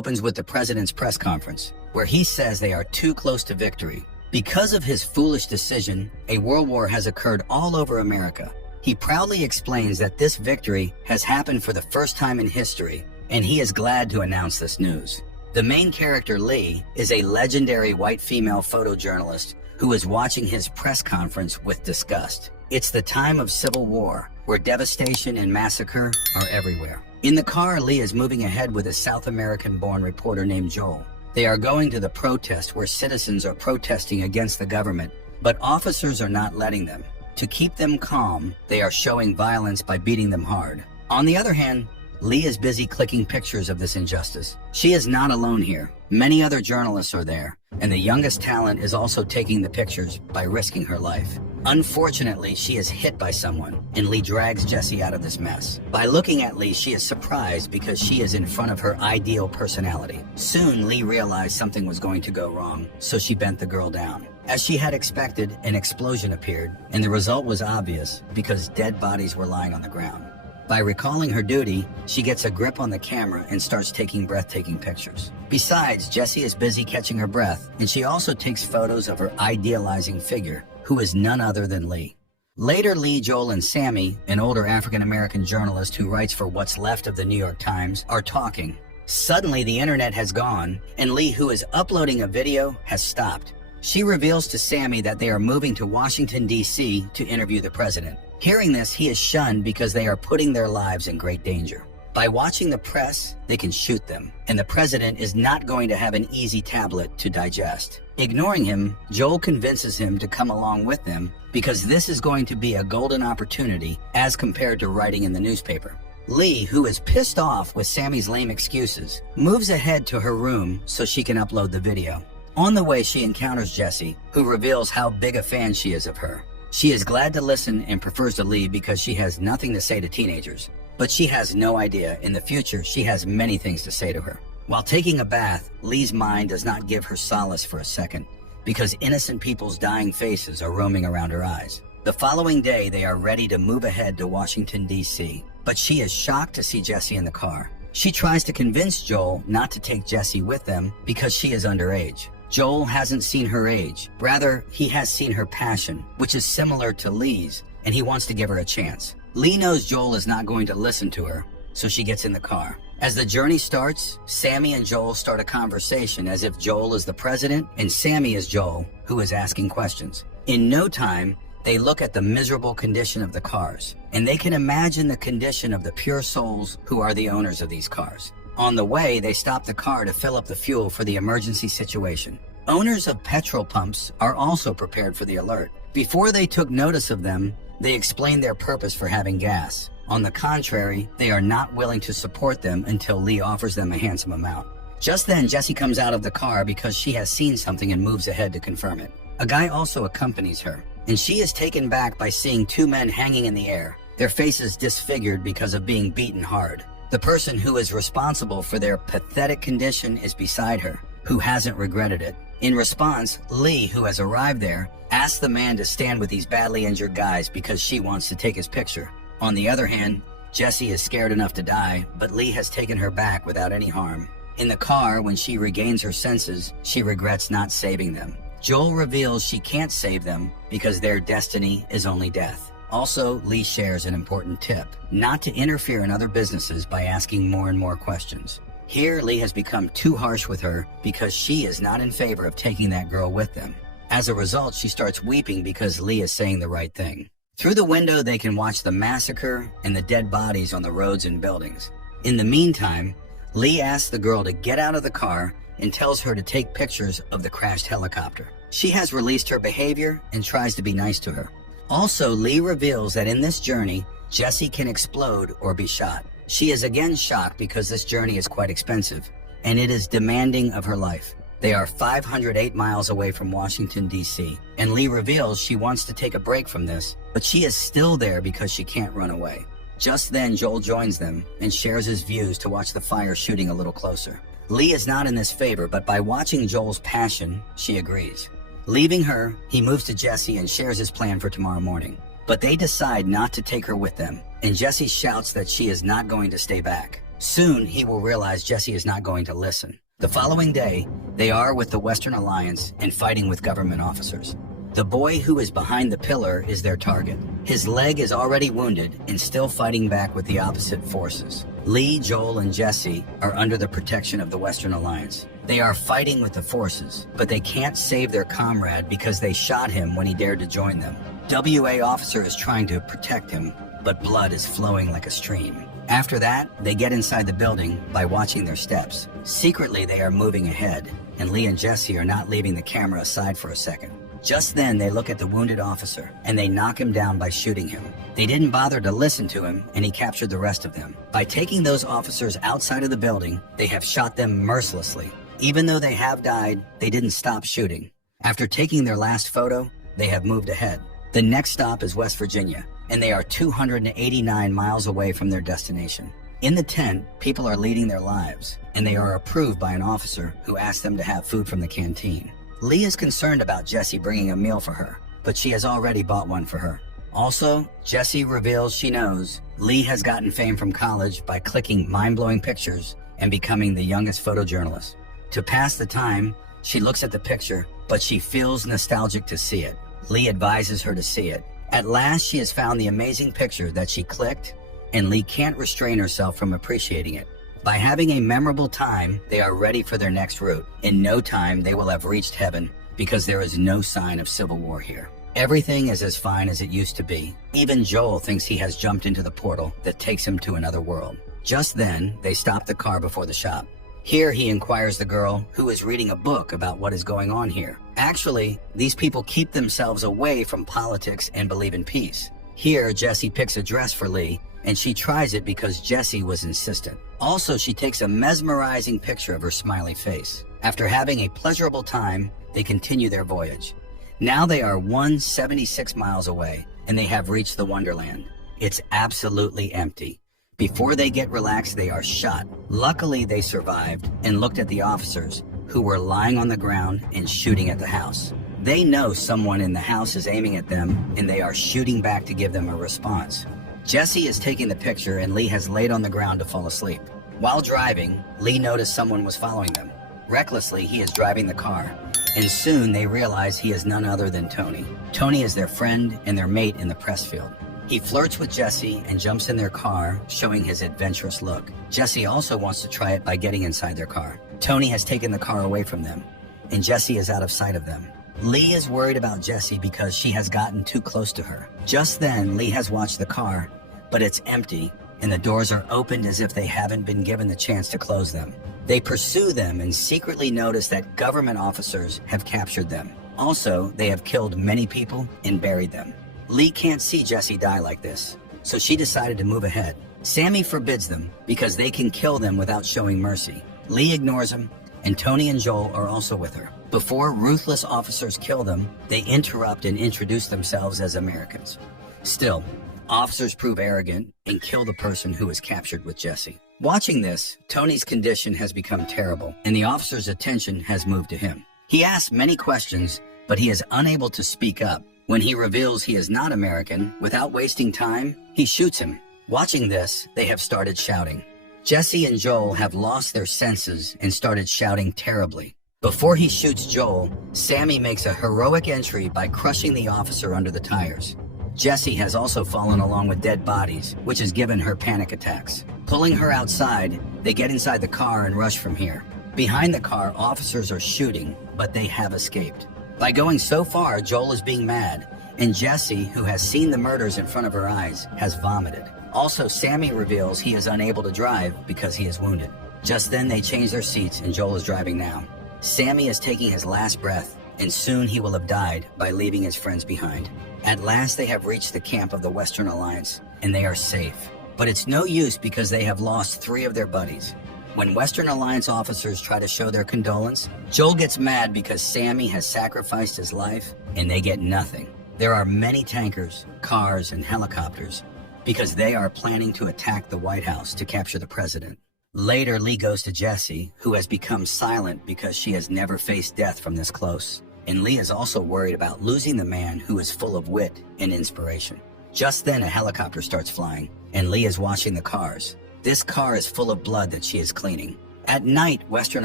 opens with the president's press conference, where he says they are too close to victory. Because of his foolish decision, a world war has occurred all over America. He proudly explains that this victory has happened for the first time in history, and he is glad to announce this news. The main character, Lee, is a legendary white female photojournalist who is watching his press conference with disgust. It's the time of civil war, where devastation and massacre are everywhere. In the car, Lee is moving ahead with a South American-born reporter named Joel. They are going to the protest where citizens are protesting against the government, but officers are not letting them. To keep them calm, they are showing violence by beating them hard. On the other hand, Lee is busy clicking pictures of this injustice. She is not alone here. Many other journalists are there, and the youngest talent is also taking the pictures by risking her life. Unfortunately, she is hit by someone, and Lee drags Jessie out of this mess. By looking at Lee, she is surprised because she is in front of her ideal personality. Soon, Lee realized something was going to go wrong, so she bent the girl down. As she had expected, an explosion appeared, and the result was obvious because dead bodies were lying on the ground. By recalling her duty, she gets a grip on the camera and starts taking breathtaking pictures. Besides, Jessie is busy catching her breath, and she also takes photos of her idealizing figure, who is none other than Lee. Later, Lee, Joel, and Sammy, an older African-American journalist who writes for what's left of the New York Times, are talking. Suddenly, the internet has gone, and Lee, who is uploading a video, has stopped. She reveals to Sammy that they are moving to Washington, D.C. to interview the president. Hearing this, he is shunned because they are putting their lives in great danger. By watching the press, they can shoot them, and the president is not going to have an easy tablet to digest. Ignoring him, Joel convinces him to come along with them because this is going to be a golden opportunity as compared to writing in the newspaper. Lee, who is pissed off with Sammy's lame excuses, moves ahead to her room so she can upload the video. On the way, she encounters Jessie, who reveals how big a fan she is of her. She is glad to listen and prefers to leave because she has nothing to say to teenagers. But she has no idea in the future she has many things to say to her. While taking a bath, Lee's mind does not give her solace for a second because innocent people's dying faces are roaming around her eyes. The following day, they are ready to move ahead to Washington, D.C., but she is shocked to see Jessie in the car. She tries to convince Joel not to take Jessie with them because she is underage. Joel hasn't seen her age. Rather, he has seen her passion, which is similar to Lee's, and he wants to give her a chance. Lee knows Joel is not going to listen to her, so she gets in the car. As the journey starts, Sammy and Joel start a conversation as if Joel is the president and Sammy is Joel, who is asking questions. In no time, they look at the miserable condition of the cars, and they can imagine the condition of the pure souls who are the owners of these cars. On the way, they stop the car to fill up the fuel for the emergency situation. Owners of petrol pumps are also prepared for the alert. Before they took notice of them, they explained their purpose for having gas. On the contrary, they are not willing to support them until Lee offers them a handsome amount. Just then, Jessie comes out of the car because she has seen something and moves ahead to confirm it. A guy also accompanies her, and she is taken back by seeing two men hanging in the air, their faces disfigured because of being beaten hard. The person who is responsible for their pathetic condition is beside her, who hasn't regretted it. In response, Lee, who has arrived there, asks the man to stand with these badly injured guys because she wants to take his picture. On the other hand, Jessie is scared enough to die, but Lee has taken her back without any harm. In the car, when she regains her senses, she regrets not saving them. Joel reveals she can't save them because their destiny is only death. Also, Lee shares an important tip: not to interfere in other businesses by asking more and more questions. Here, Lee has become too harsh with her because she is not in favor of taking that girl with them. As a result, she starts weeping because Lee is saying the right thing. Through the window, they can watch the massacre and the dead bodies on the roads and buildings. In the meantime, Lee asks the girl to get out of the car and tells her to take pictures of the crashed helicopter. She has released her behavior and tries to be nice to her. Also, Lee reveals that in this journey, Jessie can explode or be shot. She is again shocked because this journey is quite expensive, and it is demanding of her life. They are 508 miles away from Washington, D.C., and Lee reveals she wants to take a break from this, but she is still there because she can't run away. Just then, Joel joins them and shares his views to watch the fire shooting a little closer. Lee is not in this favor, but by watching Joel's passion, she agrees. Leaving her, he moves to Jessie and shares his plan for tomorrow morning. But they decide not to take her with them, and Jessie shouts that she is not going to stay back. Soon, he will realize Jesse is not going to listen. The following day, they are with the Western Alliance and fighting with government officers. The boy who is behind the pillar is their target. His leg is already wounded and still fighting back with the opposite forces. Lee, Joel, and Jesse are under the protection of the Western Alliance. They are fighting with the forces, but they can't save their comrade because they shot him when he dared to join them. WA officer is trying to protect him, but blood is flowing like a stream. After that, they get inside the building by watching their steps. Secretly, they are moving ahead, and Lee and Jesse are not leaving the camera aside for a second. Just then, they look at the wounded officer, and they knock him down by shooting him. They didn't bother to listen to him, and he captured the rest of them. By taking those officers outside of the building, they have shot them mercilessly. Even though they have died, they didn't stop shooting. After taking their last photo, they have moved ahead. The next stop is West Virginia, and they are 289 miles away from their destination. In the tent, people are leading their lives, and they are approved by an officer who asks them to have food from the canteen. Lee is concerned about Jesse bringing a meal for her, but she has already bought one for her. Also, Jesse reveals she knows Lee has gotten fame from college by clicking mind-blowing pictures and becoming the youngest photojournalist. To pass the time, she looks at the picture, but she feels nostalgic to see it. Lee advises her to see it. At last, she has found the amazing picture that she clicked, and Lee can't restrain herself from appreciating it. By having a memorable time, they are ready for their next route. In no time, they will have reached heaven because there is no sign of civil war here. Everything is as fine as it used to be. Even Joel thinks he has jumped into the portal that takes him to another world. Just then, they stop the car before the shop. Here, he inquires the girl who is reading a book about what is going on here. Actually, these people keep themselves away from politics and believe in peace. Here, Jesse picks a dress for Lee, and she tries it because Jesse was insistent. Also, she takes a mesmerizing picture of her smiley face. After having a pleasurable time, they continue their voyage. Now they are 176 miles away, and they have reached the Wonderland. It's absolutely empty. Before they get relaxed, they are shot. Luckily, they survived and looked at the officers, who were lying on the ground and shooting at the house. They know someone in the house is aiming at them, and they are shooting back to give them a response. Jesse is taking the picture, and Lee has laid on the ground to fall asleep. While driving, Lee noticed someone was following them. Recklessly, he is driving the car, and soon they realize he is none other than Tony. Tony is their friend and their mate in the press field. He flirts with Jesse and jumps in their car, showing his adventurous look. Jesse also wants to try it by getting inside their car. Tony has taken the car away from them, and Jesse is out of sight of them. Lee is worried about Jesse because she has gotten too close to her. Just then, Lee has watched the car, but it's empty, and the doors are opened as if they haven't been given the chance to close them. They pursue them and secretly notice that government officers have captured them. Also, they have killed many people and buried them. Lee can't see Jesse die like this, so she decided to move ahead. Sammy forbids them because they can kill them without showing mercy. Lee ignores him, and Tony and Joel are also with her. Before ruthless officers kill them, they interrupt and introduce themselves as Americans. Still, officers prove arrogant and kill the person who is captured with Jesse. Watching this, Tony's condition has become terrible, and the officer's attention has moved to him. He asks many questions, but he is unable to speak up. When he reveals he is not American, without wasting time, he shoots him. Watching this, they have started shouting. Jesse and Joel have lost their senses and started shouting terribly. Before he shoots Joel, Sammy makes a heroic entry by crushing the officer under the tires. Jesse has also fallen along with dead bodies, which has given her panic attacks. Pulling her outside, they get inside the car and rush from here. Behind the car, officers are shooting, but they have escaped. By going so far, Joel is being mad, and Jesse, who has seen the murders in front of her eyes, has vomited. Also, Sammy reveals he is unable to drive because he is wounded. Just then, they change their seats, and Joel is driving now. Sammy is taking his last breath, and soon he will have died by leaving his friends behind. At last, they have reached the camp of the Western Alliance, and they are safe. But it's no use because they have lost 3 of their buddies. When Western Alliance officers try to show their condolence, Joel gets mad because Sammy has sacrificed his life, and they get nothing. There are many tankers, cars, and helicopters because they are planning to attack the White House to capture the president. Later, Lee goes to Jesse, who has become silent because she has never faced death from this close. And Lee is also worried about losing the man who is full of wit and inspiration. Just then, a helicopter starts flying, and Lee is watching the cars. This car is full of blood that she is cleaning. At night, Western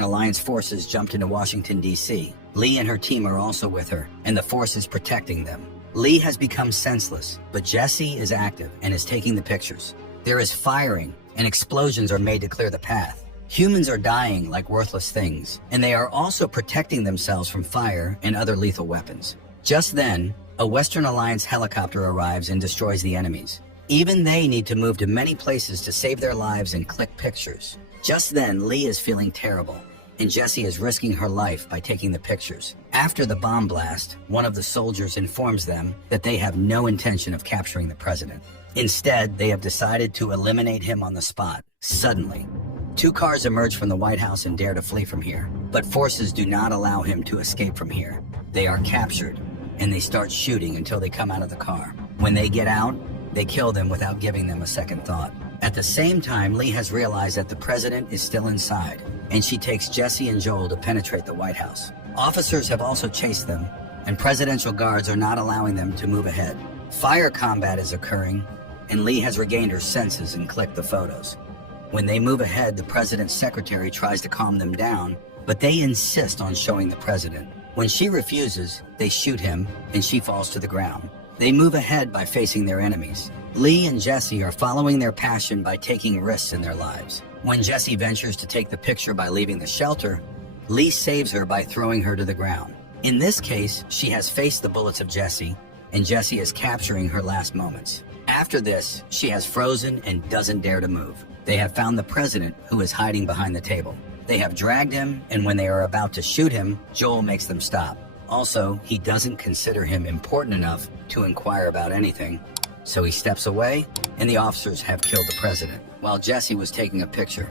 Alliance forces jumped into Washington, D.C. Lee and her team are also with her, and the force is protecting them. Lee has become senseless, but Jesse is active and is taking the pictures. There is firing, and explosions are made to clear the path. Humans are dying like worthless things, and they are also protecting themselves from fire and other lethal weapons. Just then, a Western Alliance helicopter arrives and destroys the enemies. Even they need to move to many places to save their lives and click pictures. Just then, Lee is feeling terrible, and Jesse is risking her life by taking the pictures. After the bomb blast, one of the soldiers informs them that they have no intention of capturing the president. Instead, they have decided to eliminate him on the spot. Suddenly, 2 cars emerge from the White House and dare to flee from here, but forces do not allow him to escape from here. They are captured, and they start shooting until they come out of the car. When they get out, they kill them without giving them a second thought. At the same time, Lee has realized that the president is still inside, and she takes Jesse and Joel to penetrate the White House. Officers have also chased them, and presidential guards are not allowing them to move ahead. Fire combat is occurring, and Lee has regained her senses and clicked the photos. When they move ahead, the president's secretary tries to calm them down, but they insist on showing the president. When she refuses, they shoot him, and she falls to the ground. They move ahead by facing their enemies. Lee and Jesse are following their passion by taking risks in their lives. When Jesse ventures to take the picture by leaving the shelter, Lee saves her by throwing her to the ground. In this case, she has faced the bullets of Jesse, and Jesse is capturing her last moments. After this, she has frozen and doesn't dare to move. They have found the president, who is hiding behind the table. They have dragged him, and when they are about to shoot him, Joel makes them stop. Also, he doesn't consider him important enough to inquire about anything, so he steps away, and the officers have killed the president, while Jesse was taking a picture.